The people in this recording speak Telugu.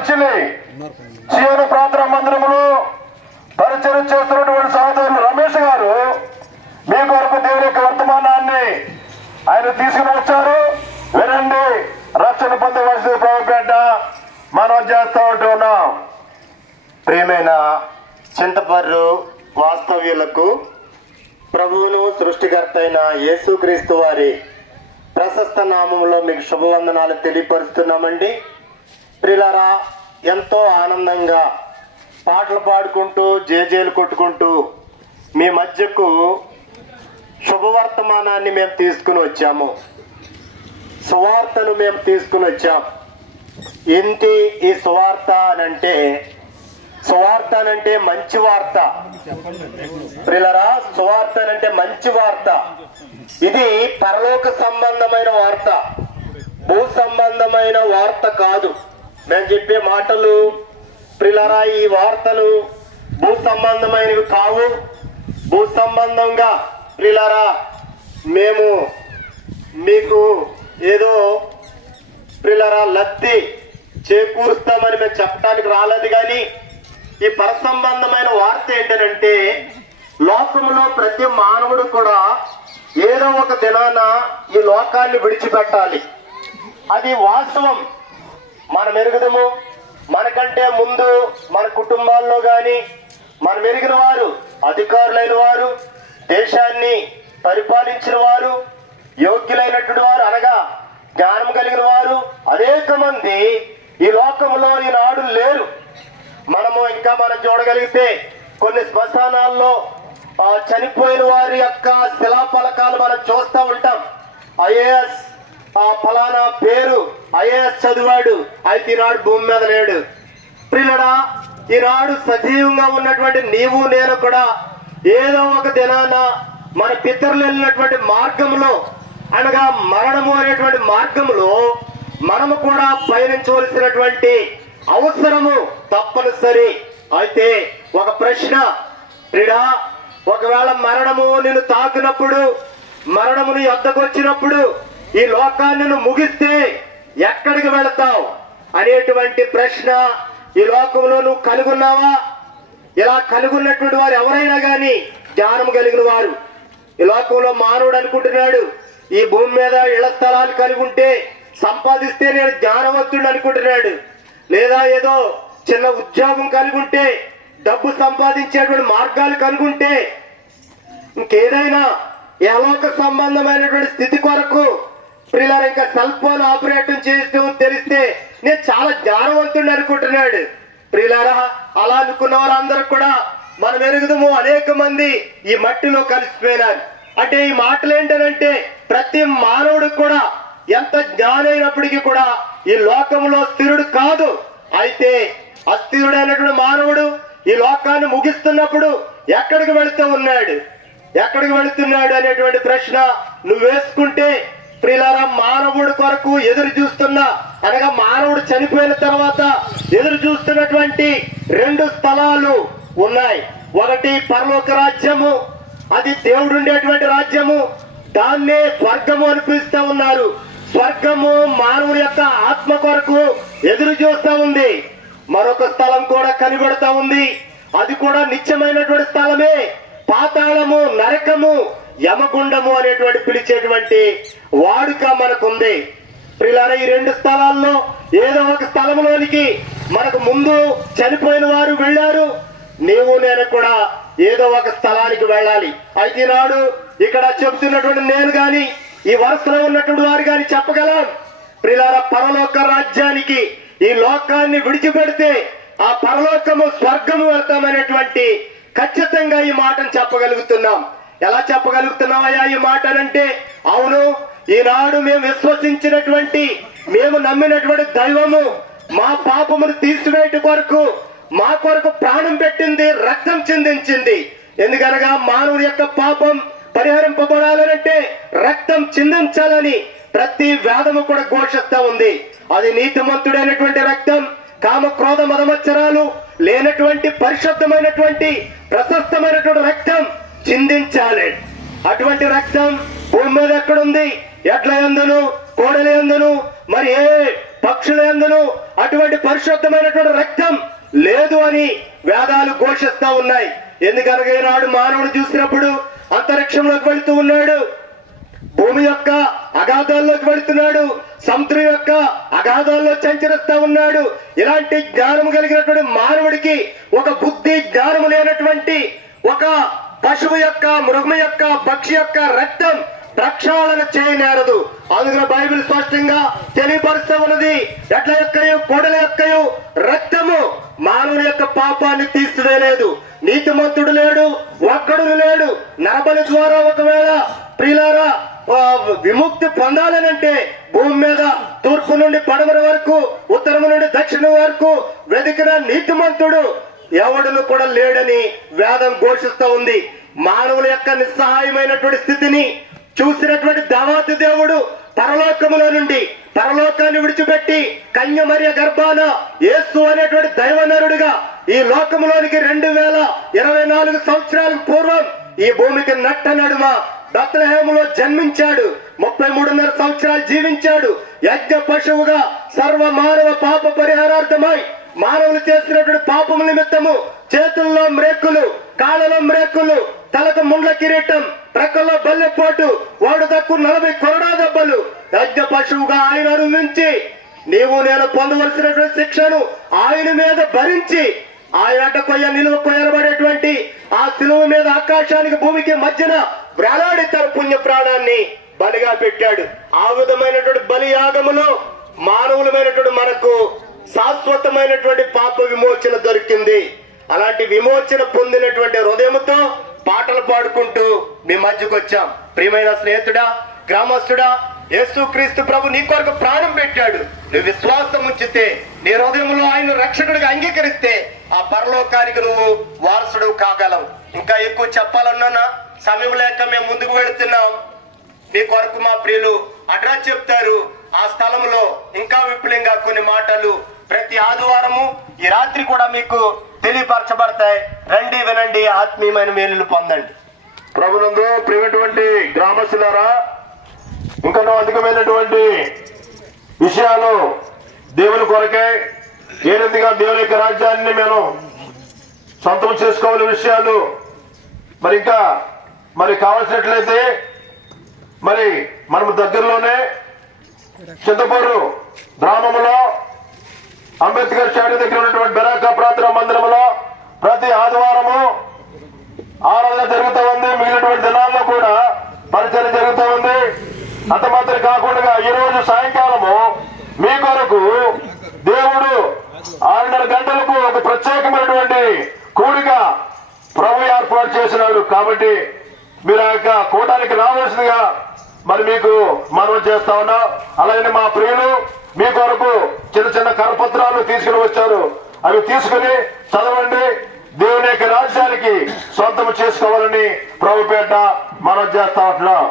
మంచిలి సీఎం ప్రార్థనా మందిరములో పరిచయం చేస్తున్నటువంటి సహోదరులు రమేష్ గారు మీ కొరకు దేవుని యొక్క వర్తమానాన్ని ఆయన తీసుకుని వచ్చారు. వినండి, రక్షణ పొందవలసిన ప్రభుపేట మనం చేస్తూ ఉంటున్నాం. ప్రియమైన చింతపర్రు వాస్తవ్యులకు ప్రభువును సృష్టికర్త అయిన యేసుక్రీస్తు వారి ప్రశస్త నామంలో మీకు శుభవందనాలు తెలియపరుస్తున్నామండి. ప్రియులారా, ఎంతో ఆనందంగా పాటలు పాడుకుంటూ జేజేలు కొట్టుకుంటూ మీ మధ్యకు శుభవర్తమానాన్ని మేము తీసుకుని వచ్చాము. సువార్తను మేము తీసుకుని వచ్చాం. ఏంటి ఈ సువార్త అనంటే, సువార్త అనంటే మంచి వార్త. ప్రియులారా, సువార్త అనంటే మంచి వార్త. ఇది పరలోక సంబంధమైన వార్త, భూ సంబంధమైన వార్త కాదు. మేము చెప్పే మాటలు ప్రియులారా, ఈ వార్తలు భూ సంబంధమైనవి కావు. భూ సంబంధంగా ప్రియులారా మేము మీకు ఏదో ప్రియులారా లబ్ధి చేకూరుస్తామని మేము చెప్పడానికి రాలేదు. కానీ ఈ పరసంబంధమైన వార్త ఏంటంటే, లోకంలో ప్రతి మానవుడు కూడా ఏదో ఒక దినాన ఈ లోకాన్ని విడిచిపెట్టాలి. అది వాస్తవం. మనం ఎరుగుదము. మనకంటే ముందు మన కుటుంబాల్లో గాని మనం ఎరిగిన వారు, అధికారులైన వారు, దేశాన్ని పరిపాలించిన వారు, యోగ్యులైనటువంటి వారు అనగా జ్ఞానం కలిగిన వారు అనేక మంది ఈ లోకంలో ఈనాడు లేరు. మనం చూడగలిగితే కొన్ని శ్మశానాల్లో చనిపోయిన వారి యొక్క శిలాఫలకాలు మనం చూస్తూ ఉంటాం. ఐఏఎస్ ఫలానా పేరు ఐఏఎస్ చదివాడు, అయితే ఈనాడు భూమి మీద లేడు. ప్రియులడా, ఈనాడు సజీవంగా ఉన్నటువంటి నీవు నేను కూడా ఏదో ఒక దినాన మన పితరులు వెళ్ళినటువంటి మార్గంలో అనగా మరణము అనేటువంటి మార్గంలో మనము కూడా పయనించవలసినటువంటి అవసరము తప్పనిసరి. అయితే ఒక ప్రశ్న, ప్రియుడా, ఒకవేళ మరణము నిన్ను తాకినప్పుడు, మరణము నీ వద్దకు వచ్చినప్పుడు ఈ లోకాన్ని నువ్వు ముగిస్తే ఎక్కడికి వెళతావు అనేటువంటి ప్రశ్న ఈ లోకంలో నువ్వు కలుగున్నావా? ఇలా కలుగున్నటువంటి వారు ఎవరైనా కానీ జ్ఞానం కలిగిన వారు. ఈ లోకంలో మానవుడు అనుకుంటున్నాడు, ఈ భూమి మీద ఇళ్ల స్థలాలు కలిగి ఉంటే సంపాదిస్తే నేను జ్ఞానవంతుడు అనుకుంటున్నాడు. లేదా ఏదో చిన్న ఉద్యోగం కలిగి ఉంటే, డబ్బు సంపాదించేటువంటి మార్గాలు కలిగి ఉంటే, ఇంకేదైనా యలోక సంబంధమైనటువంటి స్థితి కొరకు ప్రియులారా ఇంకా సెల్ ఫోన్ ఆపరేషన్ చేయడం తెలిస్తే నేను చాలా జ్ఞానవంతుడు అనుకుంటున్నాడు. ప్రియులారా, అలా అనుకున్న వారందరూ కూడా మనం ఎరుగుదము. అనేక మంది ఈ మట్టిలో కలిసిపోయినారు. అంటే ఈ మాటలు ఏంటంటే, ప్రతి మానవుడు కూడా ఎంత జ్ఞానైనప్పటికీ కూడా ఈ లోకంలో స్థిరుడు కాదు. అయితే అస్థిరుడైనటువంటి మానవుడు ఈ లోకాన్ని ముగిస్తున్నప్పుడు ఎక్కడికి వెళుతున్నాడు అనేటువంటి ప్రశ్న నువ్వు వేసుకుంటే, ప్రియులారా, మానవుడి కొరకు ఎదురు చూస్తున్నా అనగా మానవుడు చనిపోయిన తర్వాత ఎదురు చూస్తున్నటువంటి 2 స్థలాలు ఉన్నాయి. ఒకటి పరలోక రాజ్యము, అది దేవుడు ఉండేటువంటి రాజ్యము. దాన్నే స్వర్గము అనిపిస్తూ ఉన్నారు. స్వర్గము మానవుడి యొక్క ఆత్మ కొరకు ఎదురు చూస్తూ ఉంది. మరొక స్థలం కూడా కనిపెడతా ఉంది. అది కూడా నిత్యమైనటువంటి స్థలమే. పాతాళము, నరకము, యమగుండము అనేటువంటి పిలిచేటువంటి వాడుక మనకుంది. ప్రియులారా, ఈ 2 స్థలాల్లో ఏదో ఒక స్థలంలోనికి మనకు ముందు చనిపోయిన వారు వెళ్ళారు. నీవు నేను కూడా ఏదో ఒక స్థలానికి వెళ్ళాలి. అయితే నాడు ఇక్కడ చెబుతున్నటువంటి నేను గాని ఈ వరుసలో ఉన్నటువంటి వారు గాని చెప్పగలం, ప్రియులారా, పరలోక రాజ్యానికి ఈ లోకాన్ని విడిచిపెడితే ఆ పరలోకము స్వర్గము వెళ్తామనేటువంటి ఖచ్చితంగా ఈ మాటను చెప్పగలుగుతున్నాం. ఎలా చెప్పగలుగుతున్నామయ్యా ఈ మాట అంటే, అవును, ఈనాడు మేము విశ్వసించినటువంటి, మేము నమ్మినటువంటి దైవము మా పాపమును తీసివేయట కొరకు మా కొరకు ప్రాణం పెట్టింది, రక్తం చిందించింది. ఎందుకనగా మానవుడి యొక్క పాపం పరిహరింపబడాలంటే రక్తం చిందించాలని ప్రతి వేదము కూడా ఘోషిస్తా ఉంది. అది నీతిమంతుడైనటువంటి రక్తం, కామ క్రోధ మదమచ్చరాలు లేనటువంటి పరిశుద్ధమైనటువంటి ప్రశస్తమైనటువంటి రక్తం చిందించాలి. అటువంటి రక్తం భూమి మీద ఎక్కడుంది? ఎడ్ల యందును, కోడల యందును, మరి ఏ పక్షుల యందును అటువంటి పరిశుద్ధమైనటువంటి రక్తం లేదు అని వేదాలు ఘోషిస్తా ఉన్నాయి. ఎందుకనగా ఈనాడు మానవుడు చూసినప్పుడు అంతరిక్షంలోకి వెళుతూ ఉన్నాడు, భూమి యొక్క అగాధాల్లోకి వెళుతున్నాడు, సముద్రం యొక్క అగాధాల్లో సంచరిస్తా ఉన్నాడు. ఇలాంటి జ్ఞానం కలిగినటువంటి మానవుడికి ఒక బుద్ధి జ్ఞానం లేనటువంటి ఒక పశువు యొక్క, మృగం యొక్క, పక్షి యొక్క రక్తం ప్రక్షాళన చేయనేరదు. అందుకని బైబిల్ స్పష్టంగా తెలియపరుస్తూ ఉన్నది, ఎడ్ల యొక్కయు కోడల యొక్కయు రక్తము మానవుని యొక్క పాపాన్ని తీసివేయలేదు. నీతిమంతుడు లేడు, ఒక్కడు లేడు. నరబలి ద్వారా ఒకవేళ ప్రియులారా విముక్తి పొందాలనంటే భూమి మీద తూర్పు నుండి పడమర వరకు, ఉత్తరం నుండి దక్షిణం వరకు వెతికిన నీతిమంతుడు ఎవడును కూడా లేడని వేదం ఘోషిస్తూ ఉంది. మానవుల యొక్క నిస్సహాయమైనటువంటి స్థితిని చూసినటువంటి దేవాతి దేవుడు పరలోకములో నుండి పరలోకాన్ని విడిచిపెట్టి కన్య మరియ గర్భాన యేసు అనేటువంటి దైవనరుడిగా ఈ లోకములోనికి 2024 సంవత్సరాలకు పూర్వం ఈ భూమికి నట్ట నడుమ బెత్లెహేములో జన్మించాడు. 33.5 సంవత్సరాలు జీవించాడు. యజ్ఞ పశువుగా సర్వ మానవ పాప పరిహారార్థమై మానవులు చేసినటువంటి పాపము నిమిత్తము చేతుల్లో మ్రేకులు, కాళ్ళలో మ్రేకులు, తలకు ముండ్ల కిరీటం, ప్రక్కల్లో బల్లెపోటు, వాడు తక్కువ 40 కొరడా దెబ్బలు యజ్ఞ పశువుగా ఆయన అనుభవించి నీవు నేను పొందవలసినటువంటి శిక్షను ఆయన మీద భరించి ఆయన అడ్డ కొయ్య నిలువ కొయ్యబడేటువంటి ఆ శిలువ మీద ఆకాశానికి భూమికి మధ్యన వేలాడి తన పుణ్య ప్రాణాన్ని బలిగా పెట్టాడు. ఆ విధమైనటువంటి బలియాగములో మానవులమైనటువంటి మనకు శాశ్వతమైనటువంటి పాప విమోచన దొరికింది. అలాంటి విమోచన పొందినటువంటి హృదయంతో పాటలు పాడుకుంటూ మీ మధ్యకు వచ్చాం. ప్రియమైన స్నేహితుడా, గ్రామస్తుడా, యేసుక్రీస్తు ప్రభు నీ కొరకు ప్రాణం పెట్టాడు. నువ్వు విశ్వాసం ఉంచితే, నీ హృదయంలో ఆయన రక్షకుడిగా అంగీకరిస్తే ఆ పరలోకానికి నువ్వు వారసుడు కాగలవు. ఇంకా ఎక్కువ చెప్పాలన్నా సమయం లేక మేము ముందుకు వెళుతున్నాం. మీ కొరకు మా ప్రియులు అడ్రస్ చెప్తారు. ఆ స్థలంలో ఇంకా విపులంగా కొన్ని మాటలు ప్రతి ఆదివారము ఈ రాత్రి కూడా మీకు తెలియపరచబడతాయి. రండి, వినండి, ఆత్మీయమైన మేలులు పొందండి. ప్రభునందు ప్రియమైనటువంటి గ్రామస్తులారా, ఇంకా అధికమైనటువంటి విషయాలు దేవుని కొరకే ఏ రీతిగా దేవుని యొక్క రాజ్యాన్ని మేము సొంతం చేసుకోవాలి విషయాలు మరి కావాల్సినట్లయితే మరి మనము దగ్గరలోనే చింతపూరు గ్రామంలో అంబేద్కర్ స్టాట్యూ దగ్గర ఉన్నటువంటి బెరాకా ప్రార్థనా మందిరంలో ప్రతి ఆదివారము ఆరాధన జరుగుతూ ఉంది. మిగిలినటువంటి దినాల్లో కూడా పరిచయం జరుగుతూ ఉంది. అంత మాత్రం కాకుండా ఈ రోజు సాయంకాలము మీ కొరకు దేవుడు 6:30 గంటలకు ఒక ప్రత్యేకమైనటువంటి కూడిక ప్రభు ఏర్పాటు చేసినాడు. కాబట్టి మీరు ఆ యొక్క కూటానికి రావాల్సిందిగా మరి మీకు మనవి చేస్తా ఉన్నాం. అలాగే మా ప్రియులు మీ కొరకు చిన్న చిన్న కరపత్రాలు తీసుకుని వచ్చారు. అవి తీసుకుని చదవండి. దేవుని యొక్క రాజ్యానికి సొంతం చేసుకోవాలని ప్రభుపేట మనం చేస్తా ఉంటున్నాం.